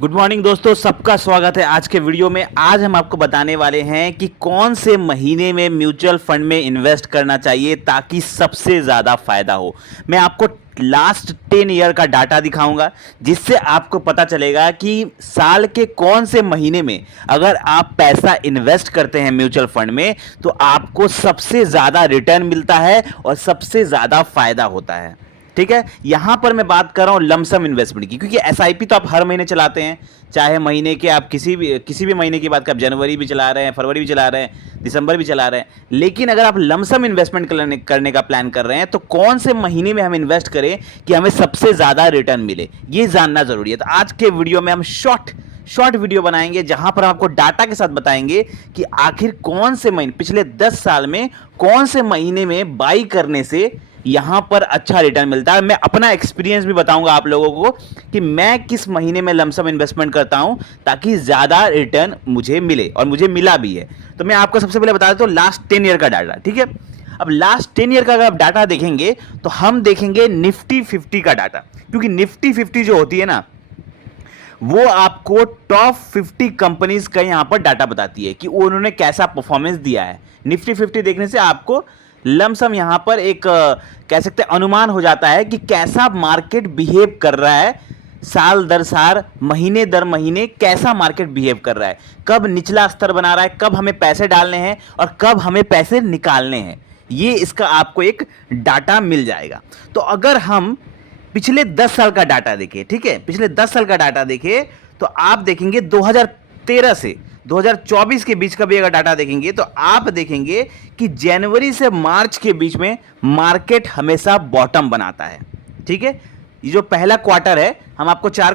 Good morning दोस्तों, सबका स्वागत है आज के वीडियो में। आज हम आपको बताने वाले हैं कि कौन से महीने में म्यूचुअल फंड में इन्वेस्ट करना चाहिए ताकि सबसे ज़्यादा फायदा हो। मैं आपको लास्ट 10 ईयर का डाटा दिखाऊंगा जिससे आपको पता चलेगा कि साल के कौन से महीने में अगर आप पैसा इन्वेस्ट करते हैं म्यूचुअल फंड में तो आपको सबसे ज़्यादा रिटर्न मिलता है और सबसे ज़्यादा फायदा होता है। ठीक है, यहां पर मैं बात कर रहा हूं लमसम इन्वेस्टमेंट की, क्योंकि एसआईपी तो आप हर महीने चलाते हैं, चाहे महीने के आप किसी भी महीने की बात कर, जनवरी भी चला रहे हैं, फरवरी भी चला रहे हैं, दिसंबर भी चला रहे हैं। लेकिन अगर आप लमसम इन्वेस्टमेंट करने का प्लान कर रहे हैं तो कौन से महीने में हम इन्वेस्ट करें कि हमें सबसे ज़्यादा रिटर्न मिले, ये जानना ज़रूरी है। तो आज के वीडियो में हम शॉर्ट वीडियो बनाएंगे जहां पर हम आपको डाटा के साथ बताएंगे कि आखिर कौन से महीने, पिछले 10 साल में कौन से महीने में बाई करने से यहां पर अच्छा रिटर्न मिलता है। मैं अपना एक्सपीरियंस भी बताऊंगा आप लोगों को कि मैं किस महीने में लमसम इन्वेस्टमेंट करता हूं ताकि ज़्यादा रिटर्न मुझे मिले, और मुझे मिला भी है। तो मैं आपको सबसे पहले बता देता हूं लास्ट 10 ईयर का डाटा। ठीक है, अब लास्ट 10 ईयर का अगर आप डाटा देखेंगे तो हम देखेंगे निफ्टी 50 का डाटा, क्योंकि निफ्टी 50 जो होती है ना, वो आपको टॉप 50 कंपनीज का यहां पर डाटा बताती है कि उन्होंने कैसा परफॉर्मेंस दिया है। निफ्टी 50 देखने से आपको लमसम यहां पर एक कह सकते हैं अनुमान हो जाता है कि कैसा मार्केट बिहेव कर रहा है, साल दर साल, महीने दर महीने कैसा मार्केट बिहेव कर रहा है, कब निचला स्तर बना रहा है, कब हमें पैसे डालने हैं और कब हमें पैसे निकालने हैं। ये इसका आपको एक डाटा मिल जाएगा। तो अगर हम पिछले 10 साल का डाटा देखें, ठीक है, पिछले 10 साल का डाटा देखें तो आप देखेंगे 2013 से 2024 के बीच का भी अगर डाटा देखेंगे तो आप देखेंगे कि जनवरी से मार्च के बीच में मार्केट हमेशा बॉटम बनाता है। ठीक है, ये जो पहला क्वार्टर है हम आपको 3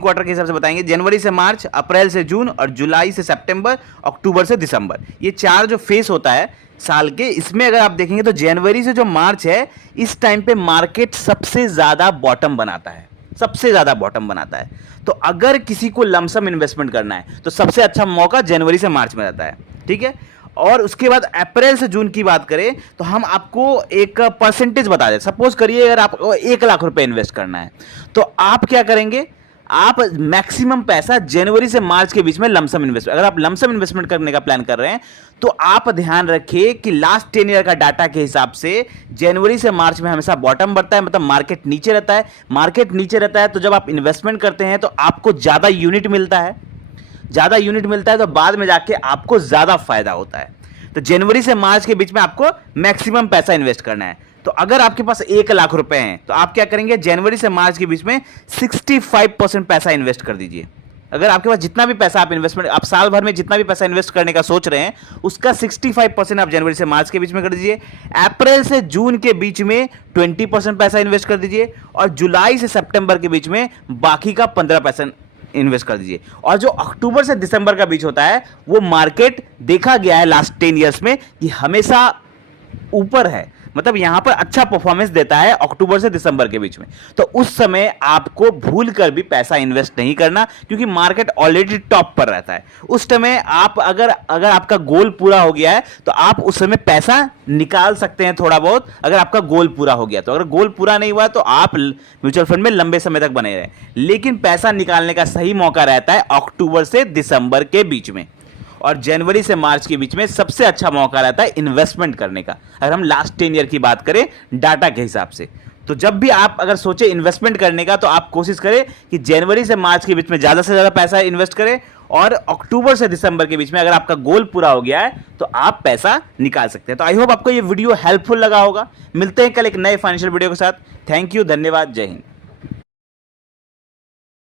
क्वार्टर के हिसाब से बताएंगे, जनवरी से मार्च, अप्रैल से जून और जुलाई से सितंबर, अक्टूबर से दिसंबर। ये 4 जो फेस होता है साल के, इसमें अगर आप देखेंगे तो जनवरी से जो मार्च है इस टाइम पे मार्केट सबसे ज़्यादा बॉटम बनाता है, सबसे ज़्यादा बॉटम बनाता है। तो अगर किसी को लमसम इन्वेस्टमेंट करना है तो सबसे अच्छा मौका जनवरी से मार्च में रहता है। ठीक है, और उसके बाद अप्रैल से जून की बात करें तो हम आपको एक परसेंटेज बता दें। सपोज करिए अगर आपको 1 लाख रुपए इन्वेस्ट करना है तो आप क्या करेंगे, आप मैक्सिमम पैसा जनवरी से मार्च के बीच में लमसम इन्वेस्ट, अगर आप लमसम इन्वेस्टमेंट करने का प्लान कर रहे हैं तो आप ध्यान रखिए कि लास्ट 10 ईयर का डाटा के हिसाब से जनवरी से मार्च में हमेशा बॉटम बढ़ता है, मतलब मार्केट नीचे रहता है। मार्केट नीचे रहता है तो जब आप इन्वेस्टमेंट करते हैं तो आपको ज़्यादा यूनिट मिलता है, ज़्यादा यूनिट मिलता है तो बाद में जाके आपको ज़्यादा फायदा होता है। तो जनवरी से मार्च के बीच में आपको मैक्सिमम पैसा इन्वेस्ट करना है। तो अगर आपके पास 1 लाख रुपए हैं तो आप क्या करेंगे, जनवरी से मार्च के बीच में 65% पैसा इन्वेस्ट कर दीजिए। अगर आपके पास जितना भी पैसा आप साल भर में जितना भी पैसा इन्वेस्ट करने का सोच रहे हैं उसका 65% आप जनवरी से मार्च के बीच में कर दीजिए। अप्रैल से जून के बीच में 20% पैसा इन्वेस्ट कर दीजिए और जुलाई से सितंबर के बीच में बाकी का 15% इन्वेस्ट कर दीजिए। और जो अक्टूबर से दिसंबर का बीच होता है वो मार्केट देखा गया है लास्ट 10 ईयर्स में कि हमेशा ऊपर है, मतलब यहां पर अच्छा परफॉर्मेंस देता है अक्टूबर से दिसंबर के बीच में। तो उस समय आपको भूल कर भी पैसा इन्वेस्ट नहीं करना, क्योंकि मार्केट ऑलरेडी टॉप पर रहता है। उस समय आप अगर आपका गोल पूरा हो गया है तो आप उस समय पैसा निकाल सकते हैं थोड़ा बहुत, अगर आपका गोल पूरा हो गया। तो अगर गोल पूरा नहीं हुआ तो आप म्यूचुअल फंड में लंबे समय तक बने रहे, लेकिन पैसा निकालने का सही मौका रहता है अक्टूबर से दिसंबर के बीच में, और जनवरी से मार्च के बीच में सबसे अच्छा मौका रहता है इन्वेस्टमेंट करने का, अगर हम लास्ट 10 ईयर की बात करें डाटा के हिसाब से। तो जब भी आप अगर सोचे इन्वेस्टमेंट करने का तो आप कोशिश करें कि जनवरी से मार्च के बीच में ज़्यादा से ज़्यादा पैसा इन्वेस्ट करें, और अक्टूबर से दिसंबर के बीच में अगर आपका गोल पूरा हो गया है तो आप पैसा निकाल सकते हैं। तो आई होप आपको ये वीडियो हेल्पफुल लगा होगा। मिलते हैं कल एक नए फाइनेंशियल वीडियो के साथ। थैंक यू, धन्यवाद, जय हिंद।